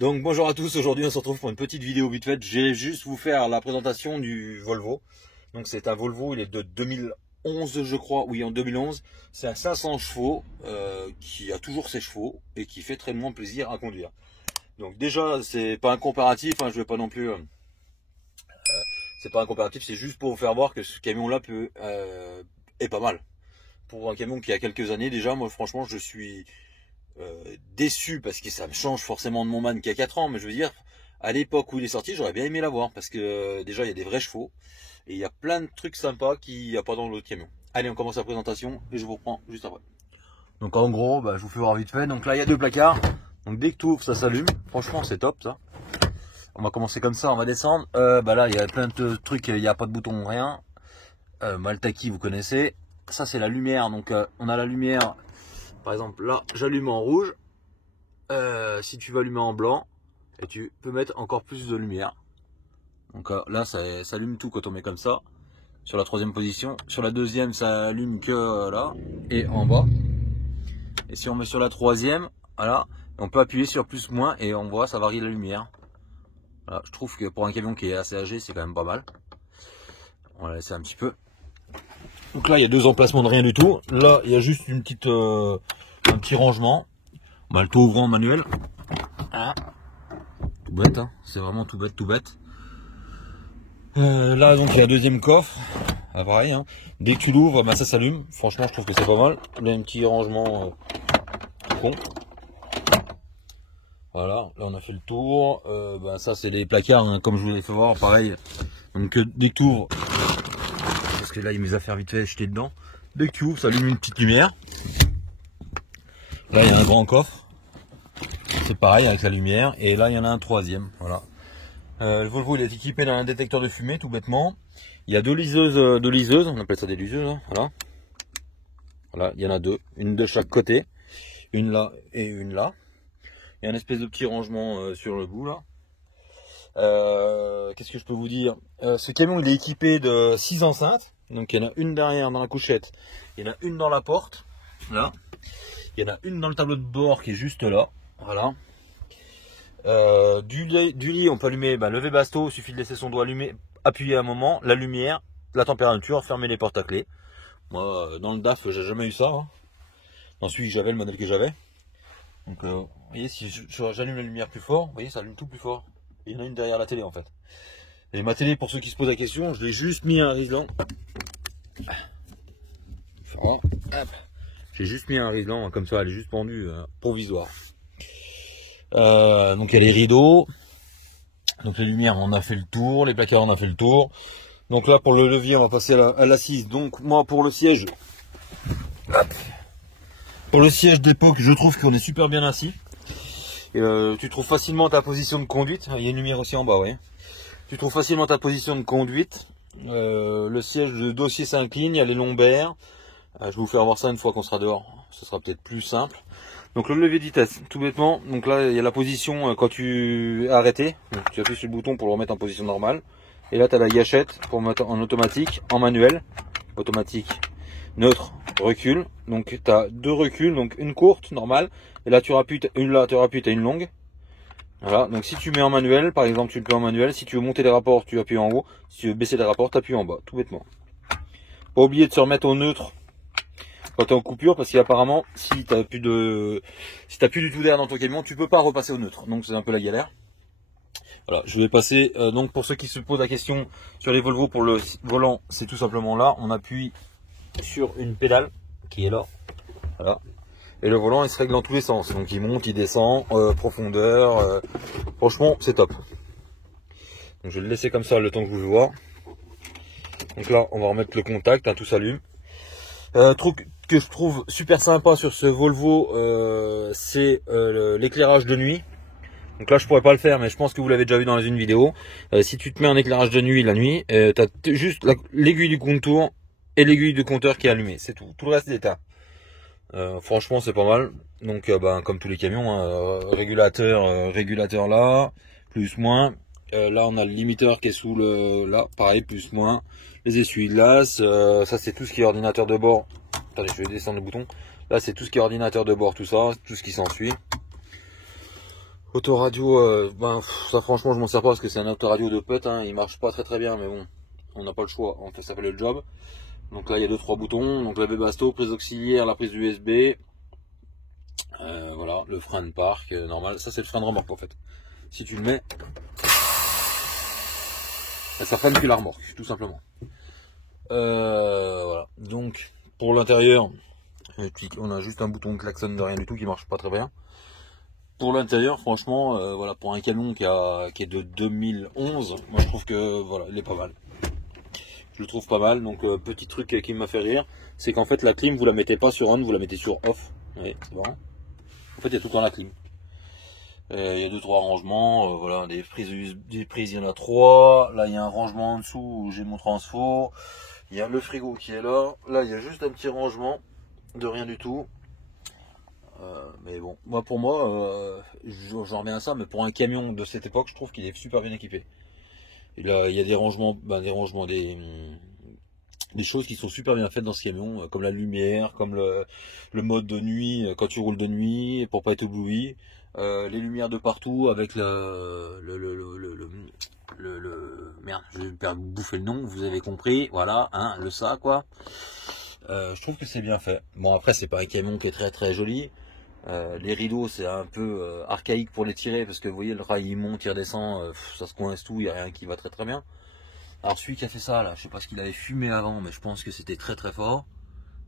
Donc bonjour à tous, aujourd'hui on se retrouve pour une petite vidéo vite faite. J'ai juste vous faire la présentation du Volvo. Donc c'est un Volvo, il est de 2011 je crois, oui en 2011. C'est un 500 chevaux qui a toujours ses chevaux et qui fait très moins plaisir à conduire. Donc déjà c'est pas un comparatif, hein, je vais pas non plus... c'est pas un comparatif, c'est juste pour vous faire voir que ce camion là est pas mal. Pour un camion qui a quelques années déjà, moi franchement je suis... déçu parce que ça me change forcément de mon man qui a 4 ans, mais je veux dire, à l'époque où il est sorti, j'aurais bien aimé l'avoir parce que déjà il y a des vrais chevaux et il y a plein de trucs sympas qu'il n'y a pas dans l'autre camion. Allez, on commence la présentation et je vous reprends juste après. Donc en gros, je vous fais voir vite fait. Donc là il y a deux placards. Donc dès que tu ouvres, ça s'allume. Franchement, c'est top ça. On va commencer comme ça, on va descendre. Là il y a plein de trucs, il n'y a pas de bouton, rien. Maltaki, vous connaissez. Ça c'est la lumière. Donc on a la lumière. Par exemple, là, j'allume en rouge. Si tu veux allumer en blanc, et tu peux mettre encore plus de lumière. Donc là, ça allume tout quand on met comme ça. Sur la troisième position. Sur la deuxième, ça allume que là et en bas. Et si on met sur la troisième, voilà, on peut appuyer sur plus moins et on voit, ça varie la lumière. Voilà, je trouve que pour un camion qui est assez âgé, c'est quand même pas mal. On va laisser un petit peu. Donc là, il y a deux emplacements de rien du tout. Là, il y a juste une petite, un petit rangement. Le tout ouvrant manuel. Ah. Tout bête, hein. C'est vraiment tout bête, tout bête. Là, donc, il y a un deuxième coffre. Ah, pareil, hein. Dès que tu l'ouvres, ça s'allume. Franchement, je trouve que c'est pas mal. Il y a un petit rangement tout con. Voilà, là, on a fait le tour. Ça, c'est des placards, hein, comme je vous l'ai fait voir, pareil. Donc, dès que tu ouvres, parce que là, il y a mes affaires vite fait jetées dedans. Dès que tu ouvres, ça allume une petite lumière. Là, il y a un grand coffre. C'est pareil avec la lumière. Et là, il y en a un troisième. Voilà. Le Volvo, il est équipé d'un détecteur de fumée, tout bêtement. Il y a deux liseuses. On appelle ça des liseuses. Hein, voilà. Voilà, il y en a deux. Une de chaque côté. Une là et une là. Il y a une espèce de petit rangement sur le bout, là. Qu'est-ce que je peux vous dire? Ce camion, il est équipé de 6 enceintes. Donc, il y en a une derrière dans la couchette. Il y en a une dans la porte. Là. Il y en a une dans le tableau de bord qui est juste là. Voilà. Du lit, on peut allumer lever basto, il suffit de laisser son doigt allumé, appuyer un moment, la lumière, la température, fermer les portes à clé. Moi, dans le DAF, j'ai jamais eu ça. Hein. Dans celui que j'avais, le modèle que j'avais. Donc, vous voyez, si j'allume la lumière plus fort, vous voyez, ça allume tout plus fort. Il y en a une derrière la télé en fait. Et ma télé, pour ceux qui se posent la question, je l'ai juste mis un riselant. Voilà. J'ai juste mis un riselant comme ça, elle est juste pendue, provisoire. Donc il y a les rideaux, donc les lumières on a fait le tour, les placards on a fait le tour. Donc là pour le levier on va passer à l'assise. Donc moi pour le siège, d'époque je trouve qu'on est super bien assis. Tu trouves facilement ta position de conduite, il y a une lumière aussi en bas, ouais. Tu trouves facilement ta position de conduite. Le siège de dossier s'incline, il y a les lombaires. Je vais vous faire voir ça une fois qu'on sera dehors, ce sera peut-être plus simple. Donc le levier de vitesse, tout bêtement, donc là il y a la position quand tu es arrêté, donc tu appuies sur le bouton pour le remettre en position normale, et là tu as la gâchette pour mettre en automatique, en manuel, automatique, neutre, recul, donc tu as deux reculs, donc une courte, normale, et là tu rappuies, tu as une longue, voilà, donc si tu mets en manuel, par exemple tu le mets en manuel, si tu veux monter les rapports tu appuies en haut, si tu veux baisser les rapports tu appuies en bas, tout bêtement. Pas oublier de se remettre au neutre quand tu es en coupure, parce qu'apparemment si tu n'as plus du tout d'air dans ton camion, tu peux pas repasser au neutre, donc c'est un peu la galère. Voilà, je vais passer, donc pour ceux qui se posent la question sur les Volvo, pour le volant, c'est tout simplement là, on appuie sur une pédale qui est là, voilà, et le volant il se règle dans tous les sens, donc il monte, il descend, profondeur, franchement c'est top. Donc je vais le laisser comme ça le temps que vous le voyez. Donc là on va remettre le contact, hein, tout s'allume. Truc que je trouve super sympa sur ce Volvo, c'est l'éclairage de nuit. Donc là je pourrais pas le faire, mais je pense que vous l'avez déjà vu dans une vidéo. Si tu te mets en éclairage de nuit la nuit, tu as juste l'aiguille du contour et l'aiguille du compteur qui est allumée, c'est tout. Tout le reste est éteint. Franchement c'est pas mal. Donc comme tous les camions, hein, régulateur là, plus moins. Là on a le limiteur qui est sous là, pareil, plus moins. Les essuie-glaces, ça c'est tout ce qui est ordinateur de bord. Attendez, je vais descendre le bouton. Là c'est tout ce qui est ordinateur de bord, tout ça, tout ce qui s'ensuit. Autoradio, ça franchement je m'en sers pas parce que c'est un autoradio de pète, hein, il marche pas très bien, mais bon, on n'a pas le choix, on fait ça fait le job. Donc là il y a 2-3 boutons, donc la Webasto, prise auxiliaire, la prise USB, voilà, le frein de parc, normal, ça c'est le frein de remorque en fait. Si tu le mets, ça freine plus la remorque, tout simplement. Voilà, donc pour l'intérieur, on a juste un bouton de klaxon de rien du tout qui marche pas très bien. Pour l'intérieur, franchement, voilà, pour un camion qui est de 2011, moi je trouve que voilà, il est pas mal. Je le trouve pas mal. Donc petit truc qui m'a fait rire, c'est qu'en fait la clim vous la mettez pas sur on, vous la mettez sur off. Oui, c'est bon. En fait il y a tout le temps la clim. Il y a 2-3 rangements, voilà, des prises il y en a 3. Là il y a un rangement en dessous où j'ai mon transfo. Il y a le frigo qui est là. Là il y a juste un petit rangement de rien du tout. Mais bon, moi pour moi, j'en reviens à ça, mais pour un camion de cette époque, je trouve qu'il est super bien équipé. Et là, il y a des rangements, des choses qui sont super bien faites dans ce camion, comme la lumière, comme le mode de nuit, quand tu roules de nuit, pour pas être ébloui, les lumières de partout avec merde, je vais me bouffer le nom, vous avez compris, voilà, hein, le ça quoi. Je trouve que c'est bien fait. Bon après c'est pas un camion qui est très joli. Les rideaux c'est un peu archaïque pour les tirer parce que vous voyez le rail il monte, il redescend, ça se coince tout, il n'y a rien qui va très bien. Alors celui qui a fait ça là, je sais pas ce qu'il avait fumé avant, mais je pense que c'était très fort.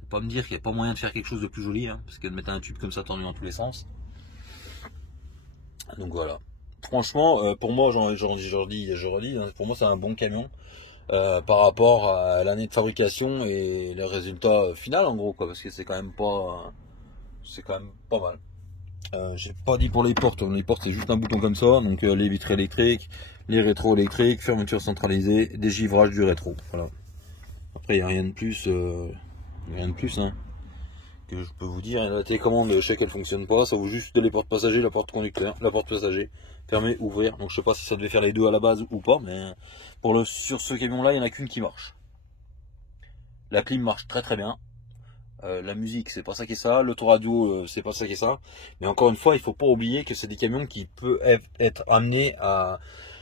Faut pas me dire qu'il n'y a pas moyen de faire quelque chose de plus joli, hein, parce que de mettre un tube comme ça tendu dans tous les sens. Donc voilà. Franchement, pour moi, je redis, hein, pour moi c'est un bon camion. Par rapport à l'année de fabrication et le résultat final en gros quoi, parce que c'est quand même pas mal. J'ai pas dit pour les portes c'est juste un bouton comme ça, donc les vitres électriques, les rétros électriques, fermeture centralisée, dégivrage du rétro, voilà. Après il n'y a rien de plus hein, que je peux vous dire. La télécommande, je sais qu'elle fonctionne pas, ça vaut juste les portes passagers, la porte conducteur, la porte passager, fermer, ouvrir. Donc je sais pas si ça devait faire les deux à la base ou pas, mais sur ce camion là il n'y en a qu'une qui marche. La clim marche très bien. La musique c'est pas ça qui est ça, l'autoradio c'est pas ça qui est ça, mais encore une fois il faut pas oublier que c'est des camions qui peuvent être amenés à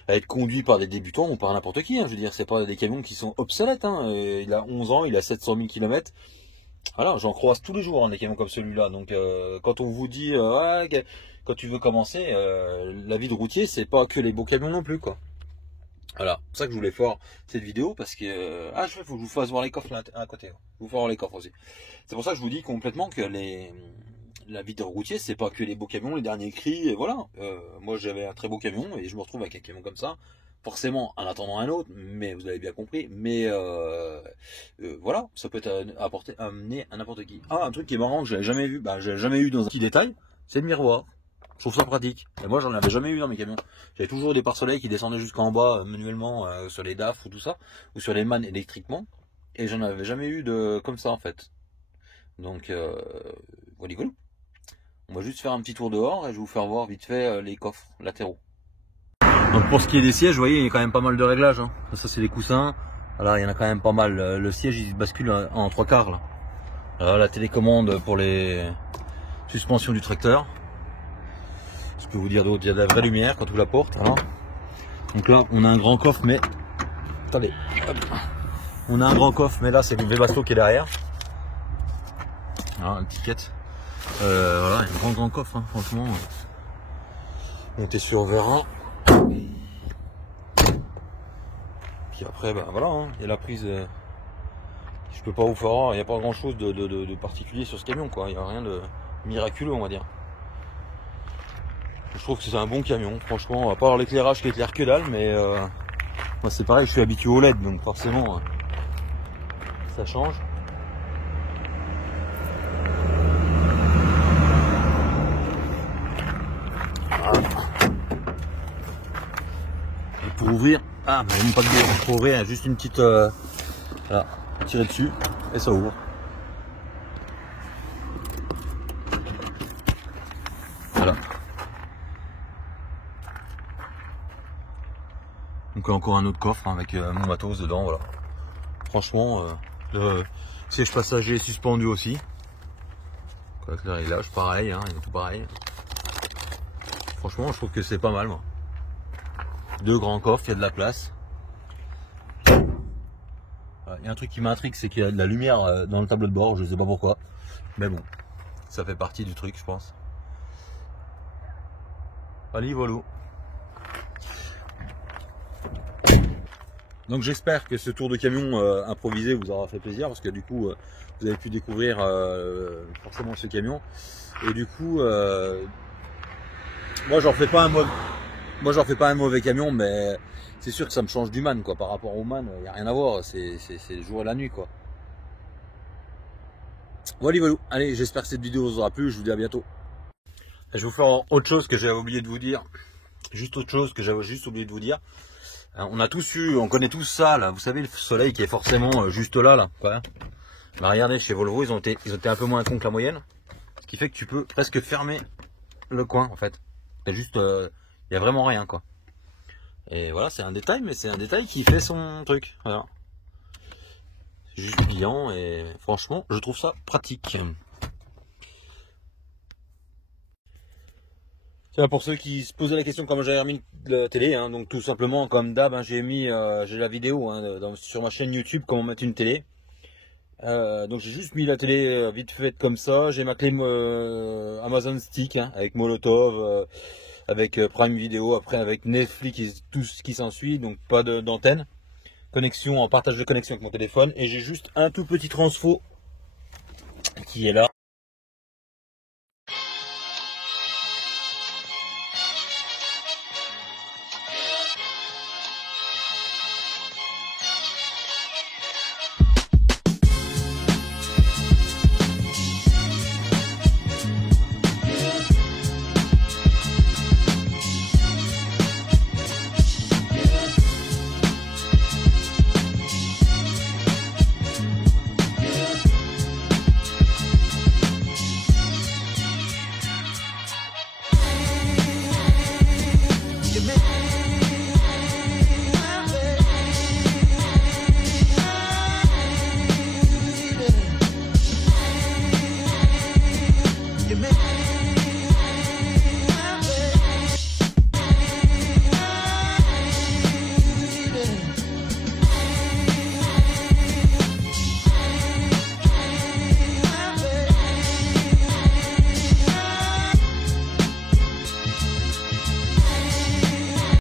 être conduits par des débutants ou par n'importe qui, hein. Je veux dire c'est pas des camions qui sont obsolètes, hein. Il a 11 ans, il a 700 000 km, voilà, j'en croise tous les jours, hein, des camions comme celui-là. Donc quand on vous dit quand tu veux commencer, la vie de routier c'est pas que les beaux camions non plus quoi. Voilà, c'est pour ça que je voulais faire cette vidéo, parce que il faut que je vous fasse voir les coffres là à côté. Je vous faire voir les coffres aussi. C'est pour ça que je vous dis complètement que la vie de routier, c'est pas que les beaux camions, les derniers cris, et voilà. Moi j'avais un très beau camion et je me retrouve avec un camion comme ça, forcément en attendant un autre, mais vous avez bien compris. Mais voilà, ça peut amener à n'importe qui. Ah, un truc qui est marrant que j'avais jamais vu, j'avais jamais eu dans un petit détail, c'est le miroir. Je trouve ça pratique. Et moi, j'en avais jamais eu dans mes camions. J'avais toujours des pare-soleils qui descendaient jusqu'en bas manuellement sur les DAF ou tout ça, ou sur les mannes électriquement. Et j'en avais jamais eu de comme ça en fait. Donc voilà. On va juste faire un petit tour dehors et je vais vous faire voir vite fait les coffres latéraux. Donc pour ce qui est des sièges, vous voyez, il y a quand même pas mal de réglages, hein. Ça c'est les coussins. Alors il y en a quand même pas mal. Le siège il bascule en 3/4 là. Alors, la télécommande pour les suspensions du tracteur. Je peux vous dire d'autres, il y a de la vraie lumière quand vous la porte. Hein. Donc là, on a un grand coffre, mais attendez, hop. On a un grand coffre, mais là c'est le Webasto qui est derrière. Alors, une petite quête. Voilà, un grand coffre, hein, franchement. Montez sur verra. Puis après, voilà, hein, il y a la prise. Je peux pas vous faire voir, il n'y a pas grand chose de particulier sur ce camion, quoi. Il n'y a rien de miraculeux, on va dire. Je trouve que c'est un bon camion, franchement, à part l'éclairage qui éclaire que dalle, mais moi c'est pareil, je suis habitué au LED, donc forcément ça change. Voilà. Et pour ouvrir, même pas de gueule, pour ouvrir, juste une petite, voilà, tirer dessus et ça ouvre. Voilà. Donc encore un autre coffre, hein, avec mon matos dedans, voilà. Franchement, le siège passager suspendu aussi. Avec le réglage, pareil, hein, il y a tout pareil. franchement, je trouve que c'est pas mal, moi. Deux grands coffres, il y a de la place. Il y a un truc qui m'intrigue, c'est qu'il y a de la lumière dans le tableau de bord, je sais pas pourquoi. Mais bon, ça fait partie du truc, je pense. Allez, voilà. Donc j'espère que ce tour de camion improvisé vous aura fait plaisir, parce que du coup, vous avez pu découvrir forcément ce camion. Et du coup, moi j'en fais pas un mauvais camion, mais c'est sûr que ça me change du man, quoi. Par rapport au man, il n'y a rien à voir, c'est le jour et la nuit, quoi. Voilà, voilà. Allez, j'espère que cette vidéo vous aura plu, je vous dis à bientôt. Je vais vous faire autre chose que j'avais oublié de vous dire. Juste autre chose que j'avais juste oublié de vous dire. On a tous eu, on connaît tous ça, là. Vous savez, le soleil qui est forcément juste là, quoi. Bah, regardez, chez Volvo, ils ont été un peu moins cons que la moyenne. Ce qui fait que tu peux presque fermer le coin, en fait. C'est juste, il n'y a vraiment rien, quoi. Et voilà, c'est un détail, mais c'est un détail qui fait son truc. Voilà. C'est juste brillant et franchement, je trouve ça pratique. Tiens, pour ceux qui se posaient la question comment j'avais remis la télé, hein, donc tout simplement, comme d'hab, hein, j'ai la vidéo sur ma chaîne YouTube comment mettre une télé. Donc j'ai juste mis la télé vite faite comme ça. J'ai ma clé Amazon Stick avec Molotov, avec Prime Video, après avec Netflix et tout ce qui s'ensuit, donc pas d'antenne. Connexion en partage de connexion avec mon téléphone. Et j'ai juste un tout petit transfo qui est là.